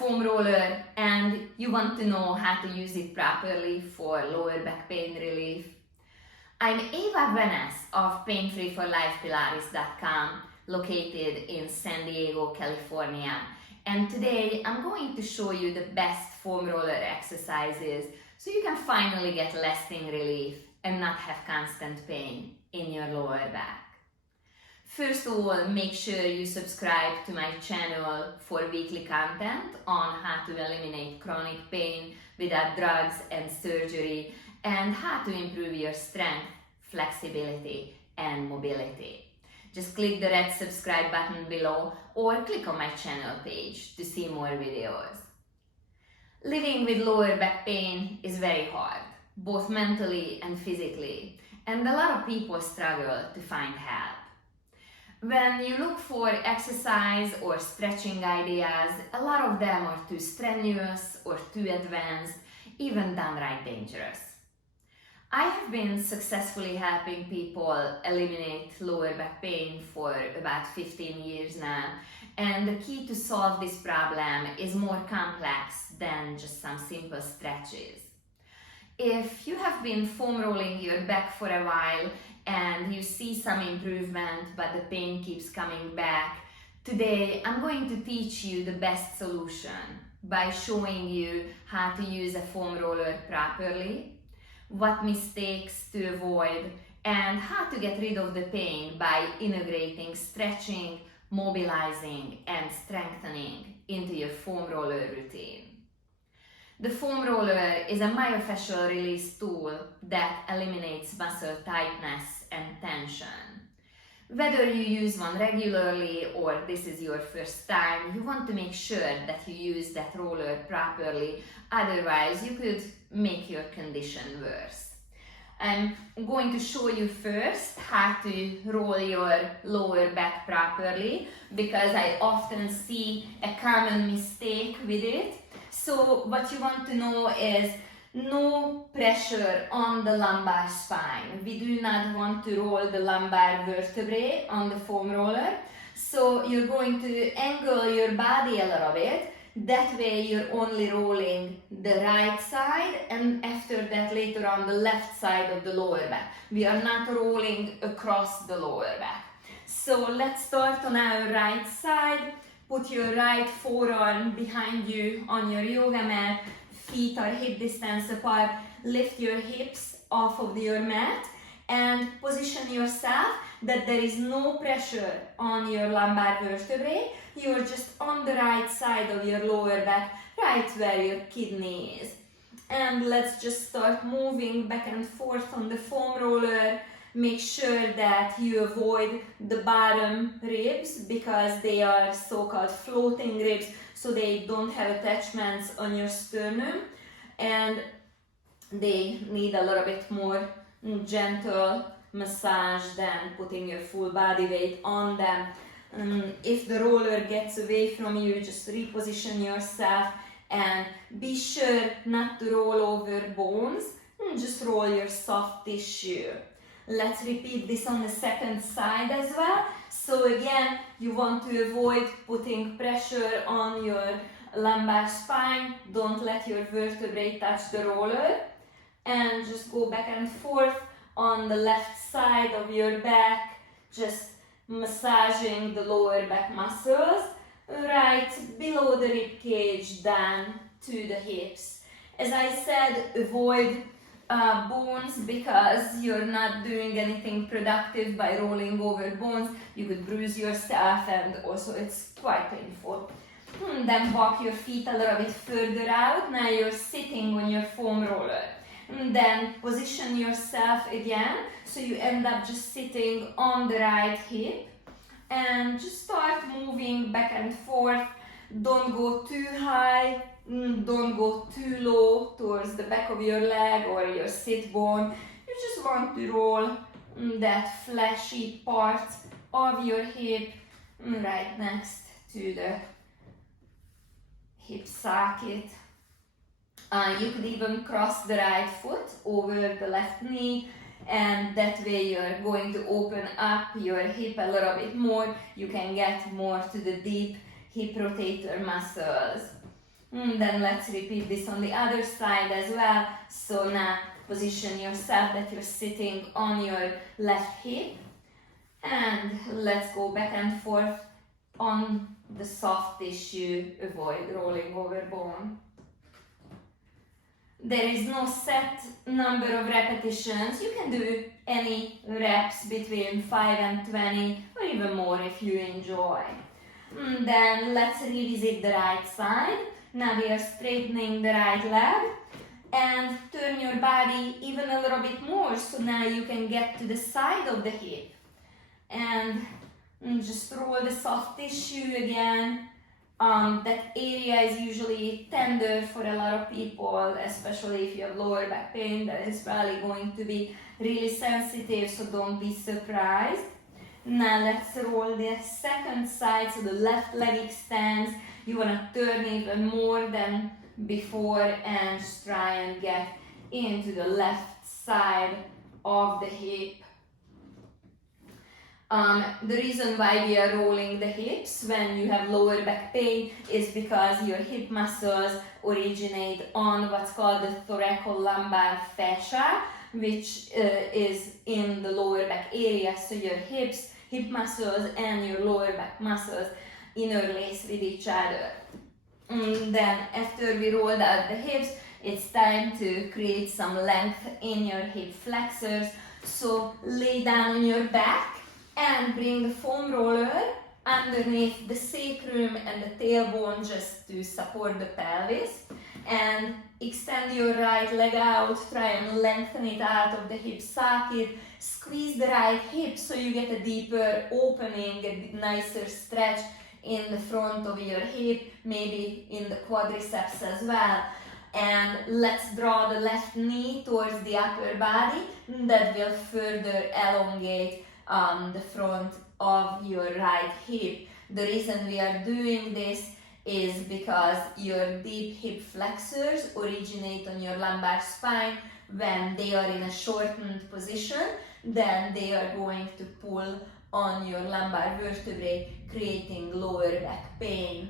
foam roller and you want to know how to use it properly for lower back pain relief, I'm Eva Venes of PainFreeForLifePilates.com, located in San Diego, California. And today I'm going to show you the best foam roller exercises so you can finally get lasting relief and not have constant pain in your lower back. First of all, make sure you subscribe to my channel for weekly content on how to eliminate chronic pain without drugs and surgery, and how to improve your strength, flexibility, and mobility. Just click the red subscribe button below or click on my channel page to see more videos. Living with lower back pain is very hard, both mentally and physically, and a lot of people struggle to find help. When you look for exercise or stretching ideas, a lot of them are too strenuous or too advanced, even downright dangerous. I have been successfully helping people eliminate lower back pain for about 15 years now, and the key to solve this problem is more complex than just some simple stretches. If you have been foam rolling your back for a while and you see some improvement but the pain keeps coming back, today I'm going to teach you the best solution by showing you how to use a foam roller properly, what mistakes to avoid, and how to get rid of the pain by integrating stretching, mobilizing, and strengthening into your foam roller routine. The foam roller is a myofascial release tool that eliminates muscle tightness and tension. Whether you use one regularly or this is your first time, you want to make sure that you use that roller properly, otherwise you could make your condition worse. I'm going to show you first how to roll your lower back properly, because I often see a common mistake with it. So what you want to know is no pressure on the lumbar spine. We do not want to roll the lumbar vertebrae on the foam roller. So you're going to angle your body a little bit. That way you're only rolling the right side, and after that later on the left side of the lower back. We are not rolling across the lower back. So let's start on our right side. Put your right forearm behind you on your yoga mat. Feet are hip distance apart. Lift your hips off of your mat and position yourself that there is no pressure on your lumbar vertebrae. You're just on the right side of your lower back, right where your kidney is. And let's just start moving back and forth on the foam roller. Make sure that you avoid the bottom ribs because they are so-called floating ribs, so they don't have attachments on your sternum and they need a little bit more gentle massage than putting your full body weight on them. If the roller gets away from you, just reposition yourself and be sure not to roll over bones, just roll your soft tissue. Let's repeat this on the second side as well. So again, you want to avoid putting pressure on your lumbar spine. Don't let your vertebrae touch the roller. And just go back and forth on the left side of your back, just massaging the lower back muscles, right below the rib cage down to the hips. As I said, avoid bones because you're not doing anything productive by rolling over bones. You could bruise yourself and also it's quite painful. Then walk your feet a little bit further out. Now you're sitting on your foam roller. Then position yourself again so you end up just sitting on the right hip and just start moving back and forth. Don't go too high. Don't go too low towards the back of your leg or your sit bone. You just want to roll that fleshy part of your hip right next to the hip socket. You could even cross the right foot over the left knee, and that way you're going to open up your hip a little bit more. You can get more to the deep hip rotator muscles. Then let's repeat this on the other side as well. So now position yourself that you're sitting on your left hip. And let's go back and forth on the soft tissue. Avoid rolling over bone. There is no set number of repetitions. You can do any reps between 5 and 20 or even more if you enjoy. Then let's revisit the right side. Now we are straightening the right leg and turn your body even a little bit more, so now you can get to the side of the hip. And just roll the soft tissue again. That area is usually tender for a lot of people, especially if you have lower back pain. That is probably going to be really sensitive, so don't be surprised. Now let's roll the second side, so the left leg extends. You want to turn even more than before and just try and get into the left side of the hip. The reason why we are rolling the hips when you have lower back pain is because your hip muscles originate on what's called the thoracolumbar fascia, which is in the lower back area. So your hip muscles and your lower back muscles interlace with each other. Then after we rolled out the hips, it's time to create some length in your hip flexors. So lay down on your back and bring the foam roller underneath the sacrum and the tailbone just to support the pelvis. And extend your right leg out, try and lengthen it out of the hip socket. Squeeze the right hip so you get a deeper opening, a nicer stretch in the front of your hip, maybe in the quadriceps as well. And let's draw the left knee towards the upper body. That will further elongate the front of your right hip. The reason we are doing this is because your deep hip flexors originate on your lumbar spine. When they are in a shortened position, then they are going to pull on your lumbar vertebrae, creating lower back pain.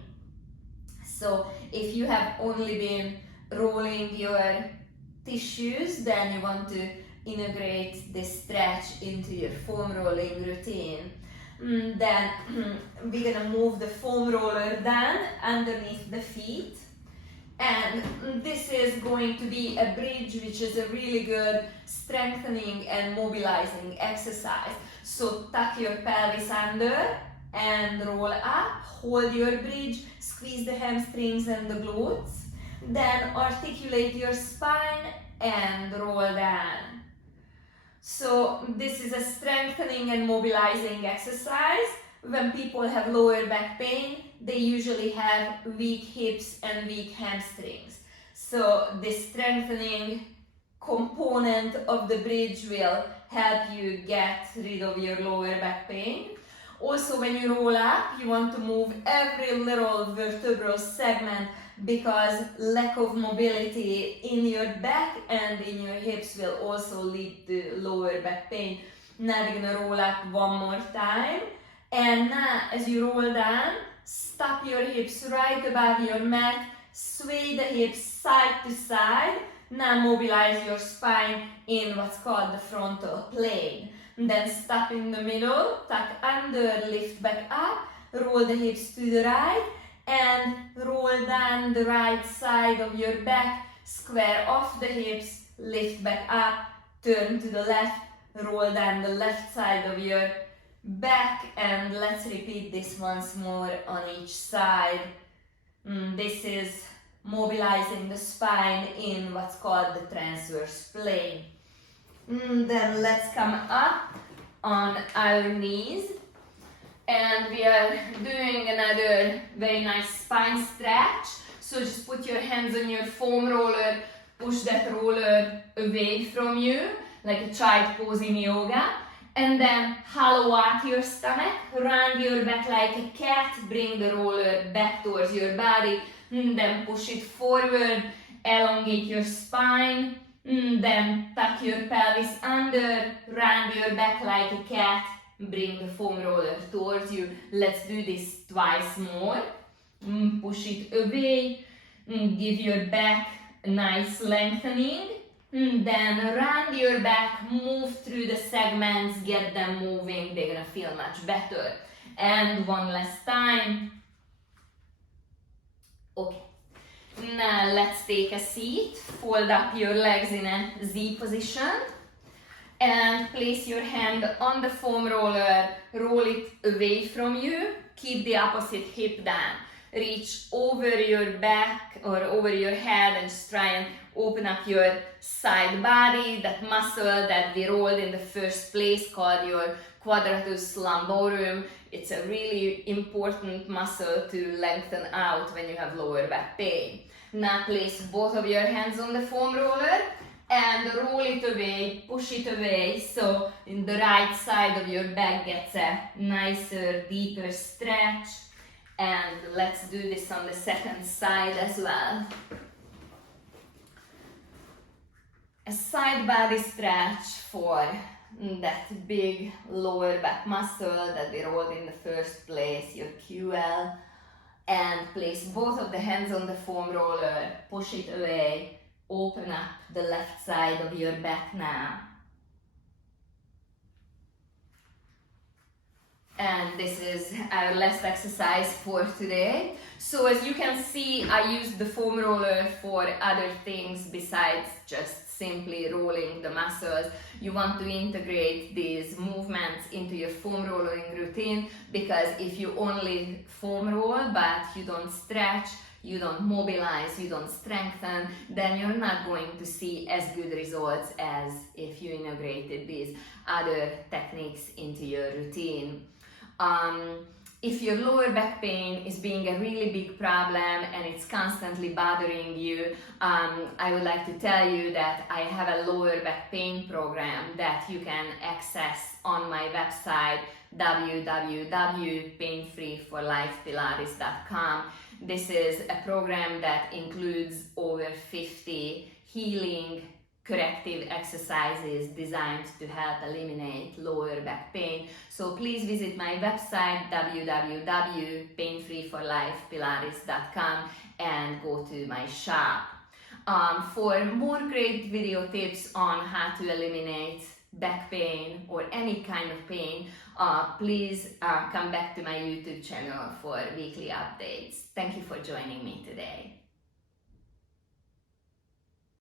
So if you have only been rolling your tissues, then you want to integrate this stretch into your foam rolling routine. Then we're gonna move the foam roller down underneath the feet, and this is going to be a bridge, which is a really good strengthening and mobilizing exercise. So tuck your pelvis under and roll up, hold your bridge, squeeze the hamstrings and the glutes, then articulate your spine and roll down. So this is a strengthening and mobilizing exercise. When people have lower back pain, they usually have weak hips and weak hamstrings. So this strengthening component of the bridge will help you get rid of your lower back pain. Also, when you roll up, you want to move every little vertebral segment, because lack of mobility in your back and in your hips will also lead to lower back pain. Now we're gonna roll up one more time. And now as you roll down, stop your hips right above your mat, sway the hips side to side. Now mobilize your spine in what's called the frontal plane. Then stop in the middle, tuck under, lift back up, roll the hips to the right, and roll down the right side of your back, square off the hips, lift back up, turn to the left, roll down the left side of your back, and let's repeat this once more on each side. This is mobilizing the spine in what's called the transverse plane. Then let's come up on our knees. And we are doing another very nice spine stretch. So just put your hands on your foam roller, push that roller away from you, like a child pose in yoga. And then hollow out your stomach, round your back like a cat, bring the roller back towards your body, then push it forward, elongate your spine, then tuck your pelvis under, round your back like a cat, bring the foam roller towards you. Let's do this twice more. Push it away, Give your back a nice lengthening. Then round your back, move through the segments, get them moving, they're gonna feel much better. And one last time. Okay. Now let's take a seat, fold up your legs in a Z position and place your hand on the foam roller, roll it away from you, keep the opposite hip down. Reach over your back or over your head and just try and open up your side body, that muscle that we rolled in the first place called your quadratus lumborum. It's a really important muscle to lengthen out when you have lower back pain. Now place both of your hands on the foam roller and roll it away, push it away, so in the right side of your back gets a nicer, deeper stretch. And let's do this on the second side as well. A side body stretch for that big lower back muscle that we rolled in the first place, your QL. And place both of the hands on the foam roller, push it away, open up the left side of your back now. And this is our last exercise for today. So as you can see, I used the foam roller for other things besides just simply rolling the muscles. You want to integrate these movements into your foam rolling routine, because if you only foam roll but you don't stretch, you don't mobilize, you don't strengthen, then you're not going to see as good results as if you integrated these other techniques into your routine. If your lower back pain is being a really big problem and it's constantly bothering you, I would like to tell you that I have a lower back pain program that you can access on my website www.painfreeforlifepilates.com. This is a program that includes over 50 healing corrective exercises designed to help eliminate lower back pain. So please visit my website www.painfreeforlifepilates.com and go to my shop. For more great video tips on how to eliminate back pain or any kind of pain, please come back to my YouTube channel for weekly updates. Thank you for joining me today.